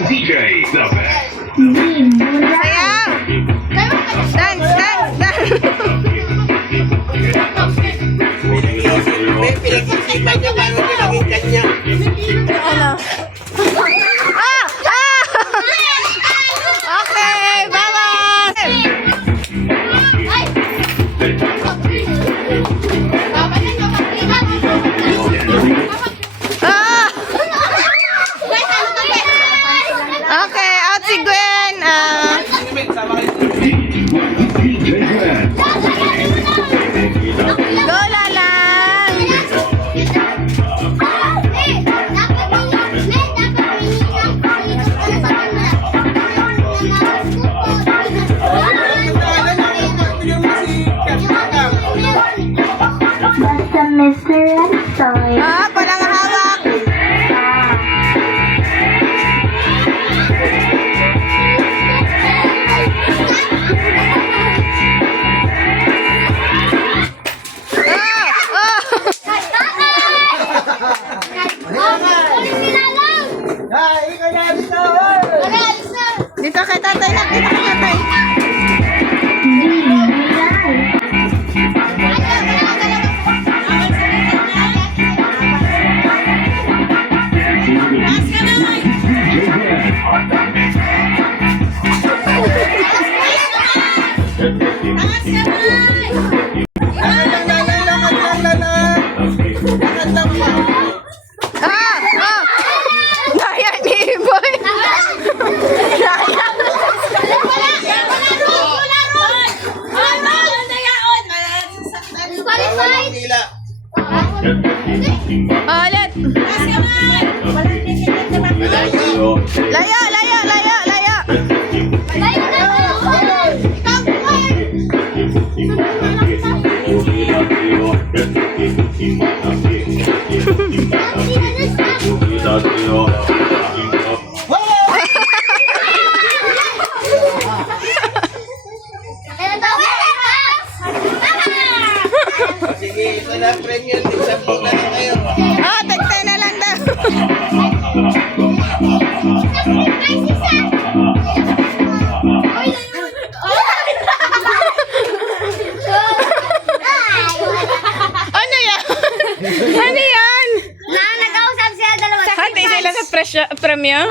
DJ, the best. Sayaw! Dance, dance, dance! May pinag-isipan niya paano nilaging kanya. Ano? Ah! Ah! Okay, bye-bye! Ah! Okay, out si Gwen. DJ Gwen. Go, Lalang! Basta Mr. Story. Ah, palang hawak. Dito kay tatay na, dito kay tatay. DJ Gwen. Ah! Ah! Naya ni Boy! Naya! Ulit! Laya, laya, laya, laya! Sige, ito na premium. Example na lang kayo. Ah, tagtay na lang daw. Ano yan? Ano yan? Nag-ausap sila dalawa. Hati sila sa premium?